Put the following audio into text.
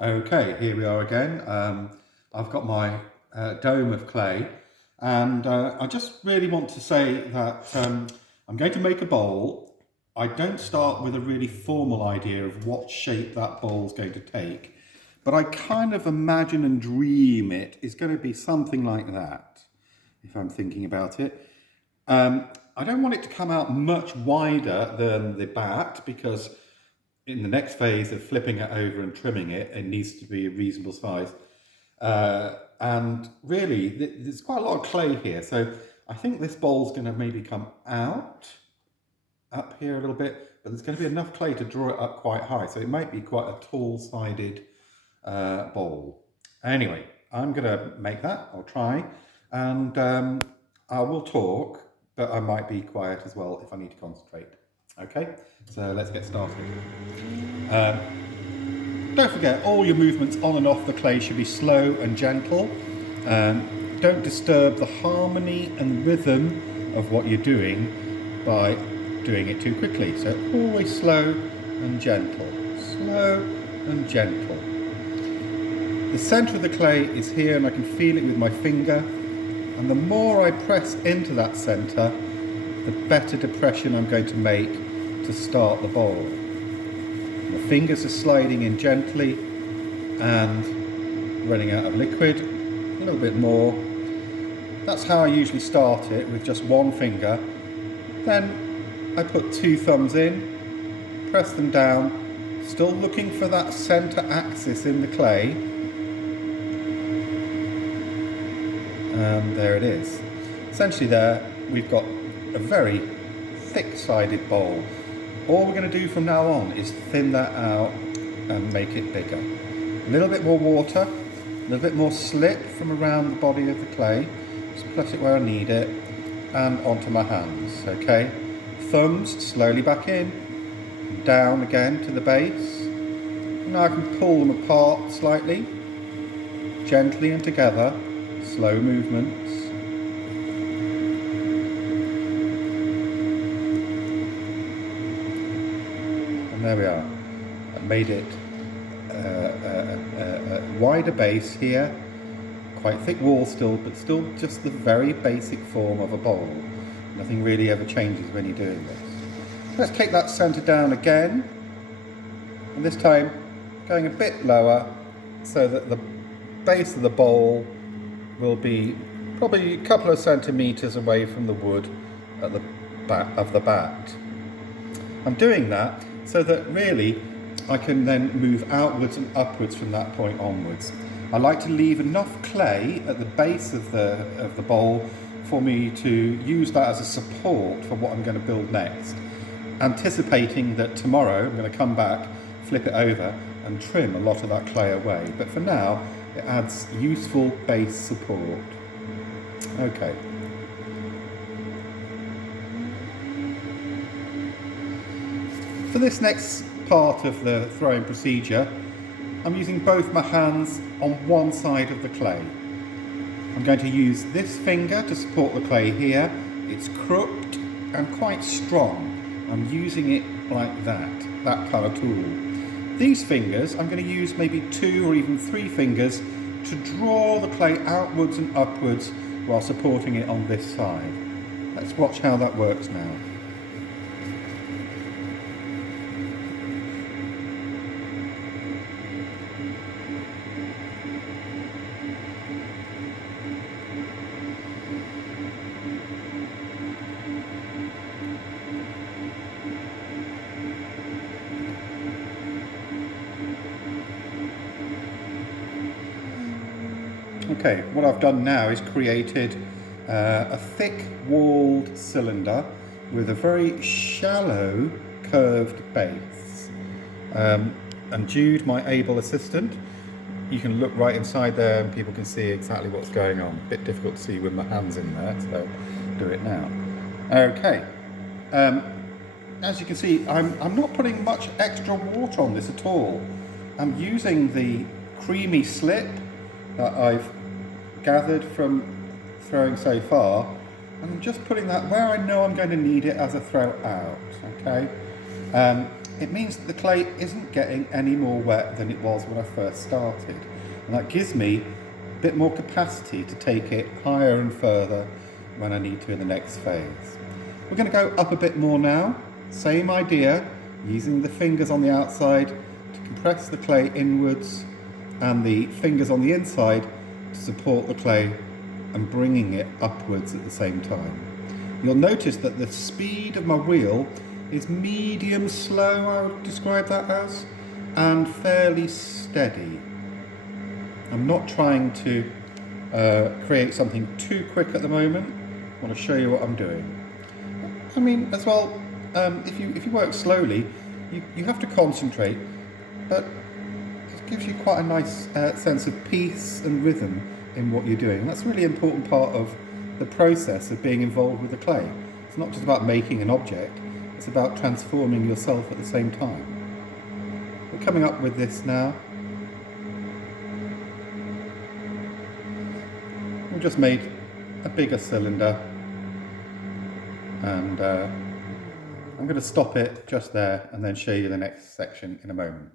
Okay, here we are again. I've got my dome of clay, and I just really want to say that I'm going to make a bowl. I don't start with a really formal idea of what shape that bowl's going to take, but I kind of imagine and dream it is going to be something like that, if I'm thinking about it. I don't want it to come out much wider than the bat because in the next phase of flipping it over and trimming it, it needs to be a reasonable size. And really, there's quite a lot of clay here. So I think this bowl's going to maybe come out up here a little bit, but there's going to be enough clay to draw it up quite high. So it might be quite a tall-sided bowl. Anyway, I'm going to make that. I'll try. And I will talk, but I might be quiet as well if I need to concentrate. Okay, so let's get started. Don't forget, all your movements on and off the clay should be slow and gentle. Don't disturb the harmony and rhythm of what you're doing by doing it too quickly. So always slow and gentle. Slow and gentle. The centre of the clay is here and I can feel it with my finger. And the more I press into that centre, the better depression I'm going to make to start the bowl. The fingers are sliding in gently and running out of liquid, a little bit more. That's how I usually start it, with just one finger. Then I put two thumbs in, press them down, still looking for that centre axis in the clay. And there it is. Essentially there, we've got a very thick-sided bowl. All we're going to do from now on is thin that out and make it bigger. A little bit more water, a little bit more slip from around the body of the clay. Just press it where I need it and onto my hands, okay? Thumbs slowly back in, down again to the base. Now I can pull them apart slightly, gently and together, slow movements. And there we are. I made it a wider base here, quite thick wall still, but still just the very basic form of a bowl. Nothing really ever changes when you're doing this. Let's take that centre down again, and this time going a bit lower so that the base of the bowl will be probably a couple of centimetres away from the wood at the back of the bat. I'm doing that so that really I can then move outwards and upwards from that point onwards. I like to leave enough clay at the base of the bowl for me to use that as a support for what I'm going to build next, anticipating that tomorrow I'm going to come back, flip it over and trim a lot of that clay away. But for now, it adds useful base support. Okay. For this next part of the throwing procedure, I'm using both my hands on one side of the clay. I'm going to use this finger to support the clay here. It's crooked and quite strong. I'm using it like that kind of tool. These fingers, I'm going to use maybe 2 or even 3 fingers to draw the clay outwards and upwards while supporting it on this side. Let's watch how that works now. Okay, what I've done now is created a thick walled cylinder with a very shallow curved base. And Jude, my able assistant, you can look right inside there and people can see exactly what's going on. A bit difficult to see with my hands in there, so do it now. Okay, as you can see, I'm not putting much extra water on this at all. I'm using the creamy slip that I've gathered from throwing so far, and I'm just putting that where I know I'm going to need it as a throw out, okay? it means that the clay isn't getting any more wet than it was when I first started. And that gives me a bit more capacity to take it higher and further when I need to in the next phase. We're going to go up a bit more now. Same idea, using the fingers on the outside to compress the clay inwards and the fingers on the inside to support the clay and bringing it upwards at the same time. You'll notice that the speed of my wheel is medium slow, I would describe that as, and fairly steady. I'm not trying to create something too quick at the moment. I want to show you what I'm doing. I mean, as well, if you work slowly, you have to concentrate, but it gives you quite a nice sense of peace and rhythm in what you're doing. That's a really important part of the process of being involved with the clay. It's not just about making an object, it's about transforming yourself at the same time. We're coming up with this now. We've just made a bigger cylinder, and I'm going to stop it just there and then show you the next section in a moment.